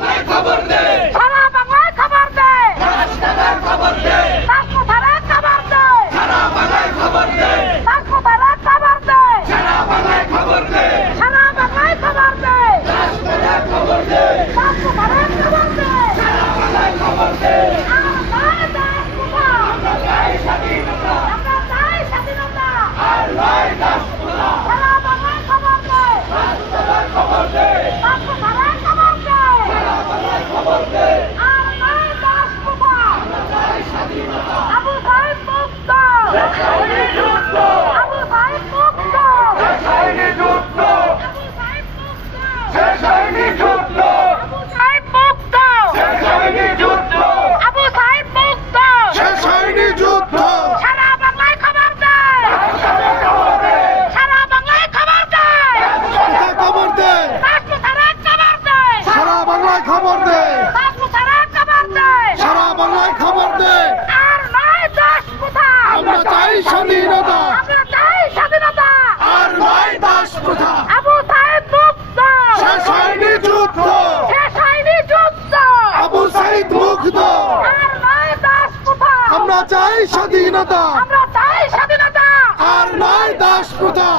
বাংলায় খবর দে, সারা বাংলায় খবর দে, রাষ্ট্রের খবর দে, রাজপথের খবর দে, সারা বাংলায় খবর দে, রাজপথের খবর দে, সারা বাংলায় খবর দে, সারা বাংলায় খবর দে, রাষ্ট্রের খবর দে, রাজপথের খবর দে। সারা বাংলায় খবর দে। আমরা চাই স্বাধীনতা, আমরা চাই স্বাধীনতা, আর নয় দাসত্ব। সারা বাংলায় খবর দে, রাষ্ট্রের খবর দে, রাষ্ট্রের খবর দে, সারা বাংলায় খবর দে, আর নয় দাসত্ব। আমরা চাই স্বাধীনতা। আবু সাইদ মুক্ত, শেষ হয়নি যুদ্ধ, আবু সাইদ মুক্ত, শেষ হয়নি যুদ্ধ, আবু সাইদ মুক্ত, শেষ হয়নি যুদ্ধ, আবু সাইদ মুক্ত, শেষ হয়নি যুদ্ধ, আবু সাইদ মুক্ত। শেষ হয়নি যুদ্ধ। সারা বাংলায় খবর দে, রাষ্ট্রের খবর দে, সারা বাংলায় খবর দে, রাষ্ট্রের খবর দে, রাষ্ট্রের খবর দে, সারা বাংলায় খবর দে, রাষ্ট্রের খবর দে, সারা বাংলায় খবর দে। আর নয় দাস প্রথা। আমরা চাই স্বাধীনতা, আমরা চাই স্বাধীনতা, আর নয় দাস প্রথা। আবু সাইদ মুক্ত, শেষ হয়নি যুদ্ধ, শেষ হয়নি যুদ্ধ, আবু সাইদ মুগ্ধ। আর নয় দাস প্রথা। আমরা চাই স্বাধীনতা, আমরা চাই স্বাধীনতা, আর নয় দাস প্রথা।